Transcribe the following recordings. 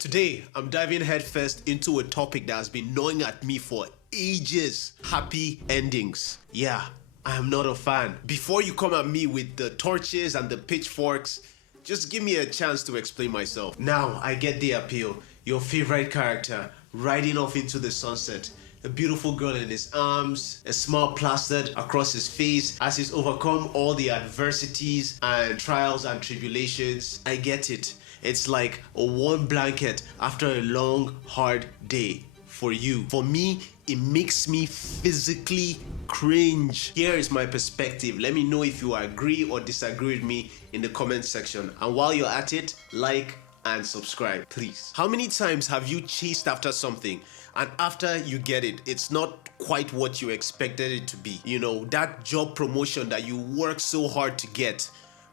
Today, I'm diving headfirst into a topic that has been gnawing at me for ages. Happy endings. Yeah, I am not a fan. Before you come at me with the torches and the pitchforks, just give me a chance to explain myself. Now, I get the appeal. Your favorite character, riding off into the sunset. A beautiful girl in his arms, a smile plastered across his face as he's overcome all the adversities and trials and tribulations. I get it. It's like a warm blanket after a long, hard day for you. For me, it makes me physically cringe. Here is my perspective. Let me know if you agree or disagree with me in the comment section. And while you're at it, like and subscribe, please. How many times have you chased after something and after you get it, it's not quite what you expected it to be? You know, that job promotion that you work so hard to get,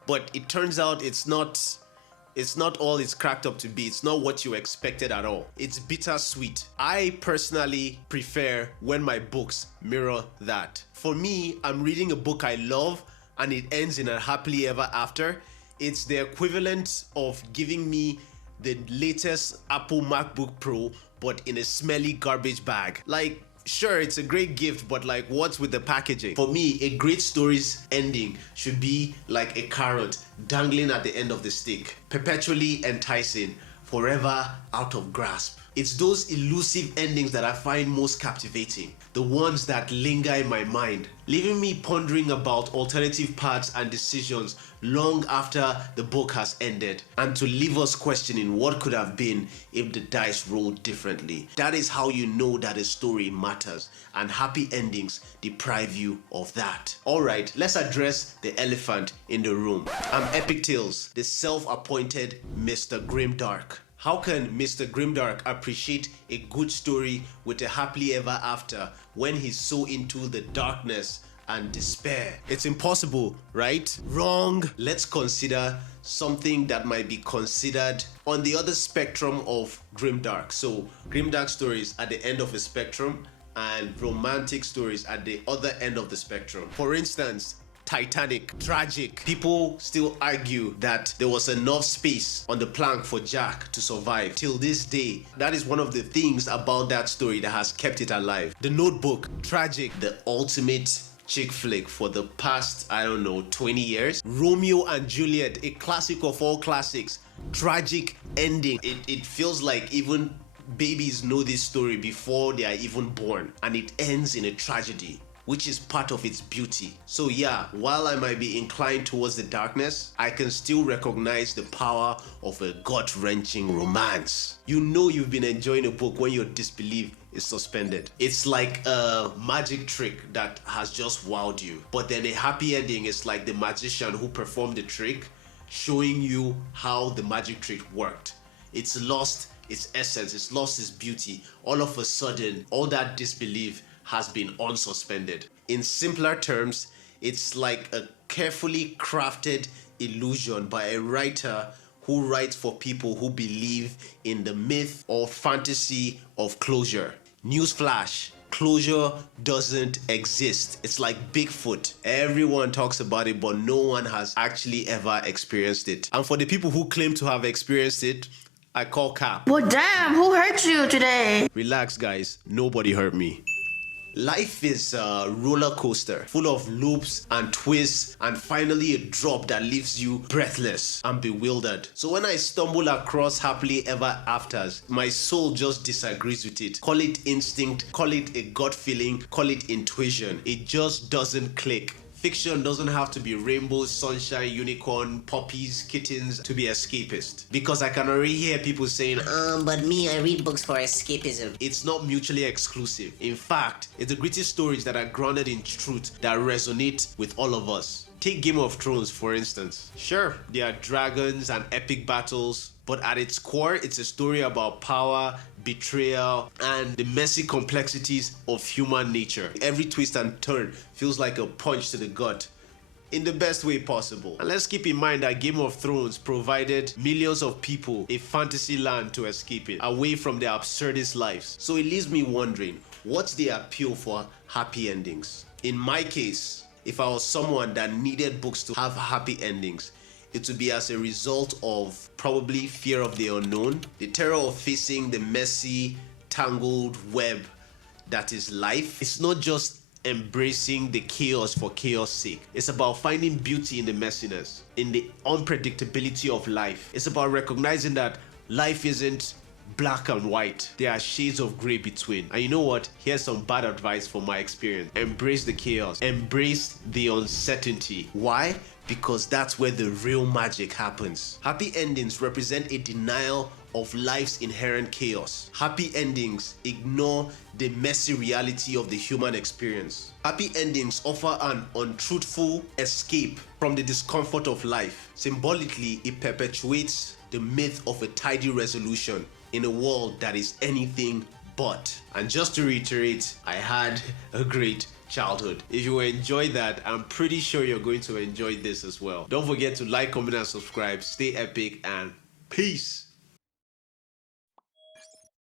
but it turns out it's not all it's cracked up to be. It's not what you expected at all. It's bittersweet. I personally prefer when my books mirror that. For me, I'm reading a book I love and it ends in a happily ever after. It's the equivalent of giving me the latest Apple MacBook Pro, but in a smelly garbage bag. Like, sure, it's a great gift, but like, what's with the packaging? For me, a great story's ending should be like a carrot dangling at the end of the stick, perpetually enticing, forever out of grasp. It's those elusive endings that I find most captivating, the ones that linger in my mind, leaving me pondering about alternative paths and decisions long after the book has ended, and to leave us questioning what could have been if the dice rolled differently. That is how you know that a story matters, and happy endings deprive you of that. Alright, let's address the elephant in the room. I'm Epictalez, the self-appointed Mr. Grimdark. How can Mr. Grimdark appreciate a good story with a happily ever after when he's so into the darkness and despair? It's impossible, right? Wrong. Let's consider something that might be considered on the other spectrum of Grimdark. So, Grimdark stories at the end of a spectrum and romantic stories at the other end of the spectrum. For instance, Titanic, tragic. People still argue that there was enough space on the plank for Jack to survive till this day. That is one of the things about that story that has kept it alive. The Notebook, tragic. The ultimate chick flick for the past, 20 years. Romeo and Juliet, a classic of all classics. Tragic ending. It feels like even babies know this story before they are even born, and it ends in a tragedy, which is part of its beauty. So yeah, while I might be inclined towards the darkness, I can still recognize the power of a gut-wrenching romance. You know you've been enjoying a book when your disbelief is suspended. It's like a magic trick that has just wowed you. But then a happy ending is like the magician who performed the trick, showing you how the magic trick worked. It's lost its essence, it's lost its beauty. All of a sudden, all that disbelief has been unsuspended. In simpler terms, it's like a carefully crafted illusion by a writer who writes for people who believe in the myth or fantasy of closure. Newsflash, closure doesn't exist. It's like Bigfoot. Everyone talks about it, but no one has actually ever experienced it. And for the people who claim to have experienced it, I call cap. Well, damn, who hurt you today? Relax, guys. Nobody hurt me. Life is a roller coaster full of loops and twists and finally a drop that leaves you breathless and bewildered. So when I stumble across happily ever afters, my soul just disagrees with it. Call it instinct, call it a gut feeling, call it intuition. It just doesn't click. Fiction doesn't have to be rainbows, sunshine, unicorn, puppies, kittens to be escapist. Because I can already hear people saying, but me, I read books for escapism. It's not mutually exclusive. In fact, it's the gritty stories that are grounded in truth that resonate with all of us. Take Game of Thrones, for instance. Sure, there are dragons and epic battles, but at its core, it's a story about power, betrayal, and the messy complexities of human nature. Every twist and turn feels like a punch to the gut, in the best way possible. And let's keep in mind that Game of Thrones provided millions of people a fantasy land to escape in, away from their absurdist lives. So it leaves me wondering, what's the appeal for happy endings? In my case, if I was someone that needed books to have happy endings, it will be as a result of probably fear of the unknown, the terror of facing the messy, tangled web that is life. It's not just embracing the chaos for chaos sake. It's about finding beauty in the messiness, in the unpredictability of life. It's about recognizing that life isn't black and white. There are shades of gray between. And you know what? Here's some bad advice from my experience. Embrace the chaos. Embrace the uncertainty. Why? Because that's where the real magic happens. Happy endings represent a denial of life's inherent chaos. Happy endings ignore the messy reality of the human experience. Happy endings offer an untruthful escape from the discomfort of life. Symbolically, it perpetuates the myth of a tidy resolution in a world that is anything but. And just to reiterate, I had a great childhood. If you enjoyed that, I'm pretty sure you're going to enjoy this as well. Don't forget to like, comment, and subscribe. Stay epic and peace.